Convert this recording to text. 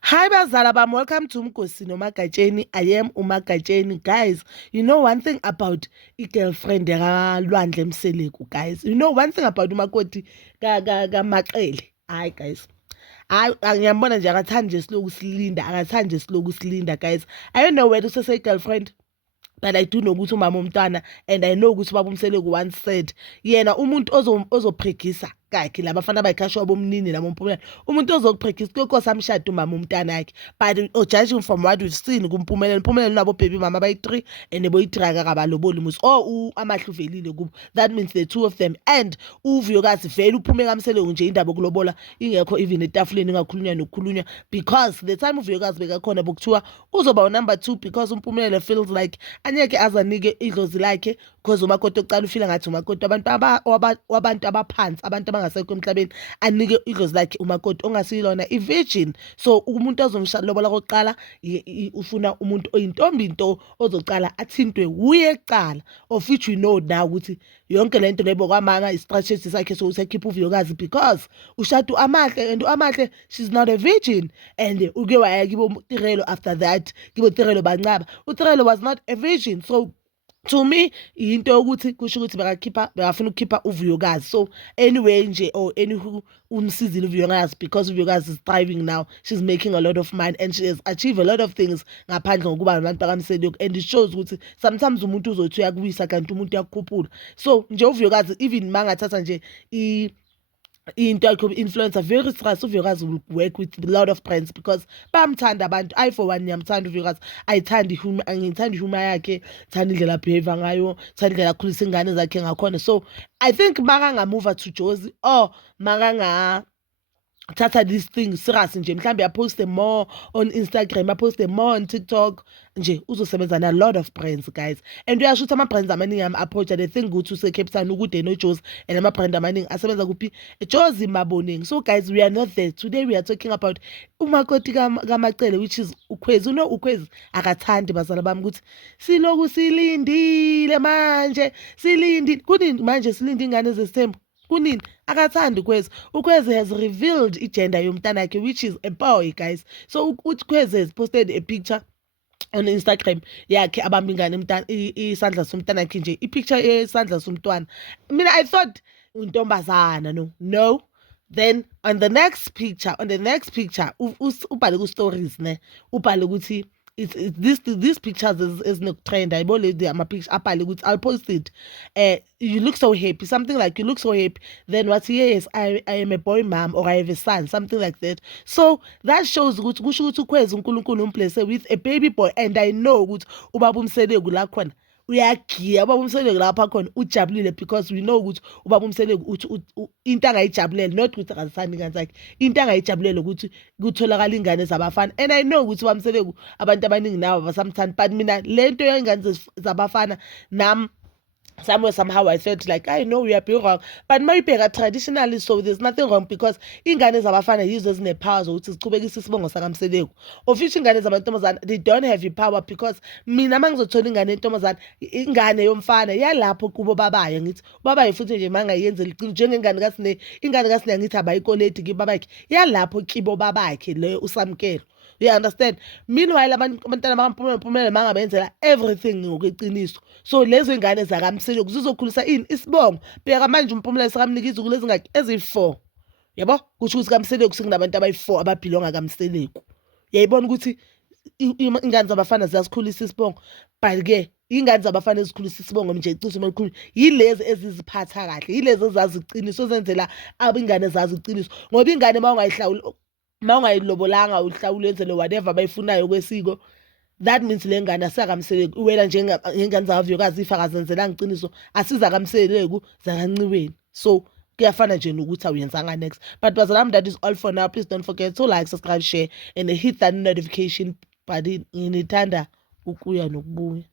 Hi bazala bam, welcome to Mkosi Nomagatsheni. I am uMagatsheni. Guys, you know one thing about i-girlfriend kaLwandle Mseleku, guys. You know one thing about umakoti kaMaqele. Hayi guys. Hayi ngiyambona nje akathandi nje siloku silinda guys. I don't know whether usese-girlfriend, but I do know ukuthi umama umntwana, and I know ukuthi ubaba uMseleku once said yena umuntu ozophregisa kakhe labafana bayikhashwa bomnini nabompumela, umuntu ozokuphregisa kuyokosa amshade umama umntwana yakhe. But judging from what we've seen kuMpumela nabo baby mama bayi-3 and boyi-3 akabaloboli musi amahlu velile kubo. That means the two of them, and uVuyokazi vele uphume kaMseleku nje indaba yokulobola ingekho even etafuleni ingakhulunywa nokukhulunywa, because the time uVuyokazi bekakhona bokuthiwa uzoba u-number 2 because uMpumela feels like anyeke azanike idlozi lakhe because umakoti oqala ufila ngathi umakoti wabantu abaphansi, abantu abangasekho emhlabeni, anike idlozi lakhe umakoti ongasilona i-virgin. So umuntu ozomshalobola kokuqala ufuna umuntu oyintombi nto ozocala athintwe uye kuqala, of which we know now ukuthi yonke lento lebo kwamanga i-strategy sakhe so usekhipha uVuyokazi because ushada uAmahle, and uAmahle she's not a virgin, and uke waya kibo Tirelo after that, kibo Tirelo bancaba. uTirelo was not a virgin. So to me into yokuthi kusho ukuthi bekafuna ukukhipha uVuyokazi. So anyway nje, or anywho, umsizile uVuyokazi because uVuyokazi is thriving now. She's making a lot of money and she has achieved a lot of things ngaphandle ngokuba nabantu bakaMseleku, and it shows ukuthi sometimes umuntu uzothi uyakuwisa kanti umuntu uyakukhuphula. So nje uVuyokazi even mangathatha nje into yakho influencer very stress, uVuyokazi will work with a lot of brands because bamthanda abantu. I for one ngiyamthanda uVuyokazi, angithanda ihuma yakhe, thanda indlela behave ngayo, thanda indlela akhulisa ingane zakhe ngakhona. So I think move to Jozi, or thatha these things serious nje, mhlambe aposte more on Instagram, aposte more on TikTok nje, uzosebenza na lot of brands guys. And uyasho ukuthi ama-brands amaningi am-approach the thing ukuthi use-Cape Town ukude noJozi, and ama-brand amaningi asebenza kuphi Jozi Maboneng. So guys, we are not there today. We are talking about umakoti kaMaqele, which is Ukhwezi. You know Ukhwezi akathandi bazala bami ukuthi siloku silindile manje, silindile kunini manje, silinde ingane zesithembu kunini, akathandi Ukhwezi has revealed igender yomntana yakhe, which is a boy guys. So Ukhwezi has posted a picture on Instagram yakhe abamba ingane isandla somntana yakhe nje, ipicture yesandla somntwana. Mina I thought untombazana, no. Then on the next picture ubhale ku-stories ne, ubhale ukuthi these pictures is trend. I believe my picture I'll post it. You look so happy, something like you look so happy. Then what's yes, I am a boy mom, or I have a son, something like that. So that shows ukuthi kusho ukuthi Ukhwezi uNkulunkulu umblesse with a baby boy, and I know ukuthi ubaba uMseleku la khona uyagiya, ubaba uMseleku lapha khona ujabulile because we know ukuthi ubaba uMseleku uthi into angayijabulele, not ukuthi akazisani ingane zakhe, into angayijabulele ukuthi kutholakala ingane zabafana. And I know ukuthi ubaba uMseleku abantu abaningi nawo basamthanda, but mina lento yengane zabafana nami somehow I felt like I know we are being wrong, but maybe traditionally so there's nothing wrong because ingane zabafana yizo ezine-power zokuthi ziqhubekise isibongo sakaMseleku, of which ingane zamantombazana they don't have i-power because mina mangizothola ingane yentombazana, ingane yomfana yalapho kubo babayo, ngithi babayo futhi nje mangayenzeli njengengane ingane kaSinya ngithi abayikoleti kibabakhe yalapho kibo babakhe leyo usamkelo. You understand? Meanwhile abantwana bakaMpumela mangabenzela everything ngokweqiniso, so lezo ingane zakaMseleku zizokhulisa isibongo. Bheka manje uMpumela sekamnika izukulu ezingaki ezi4, yabo, kusho ukuthi kaMseleku sekunabantu abayi4 ababhilonga kaMseleku. Yayibona ukuthi ingane zabafana ziyasikhulisa isibongo, but ke ingane zabafana ezikhulisa isibongo nje icishe elikhulu yilezi eziziphatha kahle, yilezi ezazi iqiniso, zenzela abingane zazi iqiniso. Ngoba ingane mawungayilobolanga uhlawulenzele whatever bayifunayo kwesiko, that means le ngane asakaMseleku uwela ngengane zakaVuyokazi ifakazenzelanga iqiniso, asiza kaMseleku zakancibeni. So kuyafana nje nokuthi awuyenzanga next. But bazalami, that is all for now. Please don't forget to like, subscribe, share, and hit that notification button. Nginithanda ukuya nokubuya.